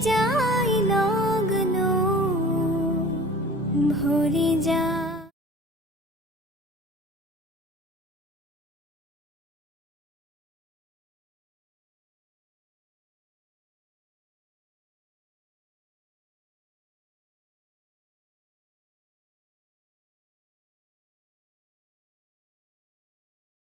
যায় লগ্ন ভরে যায়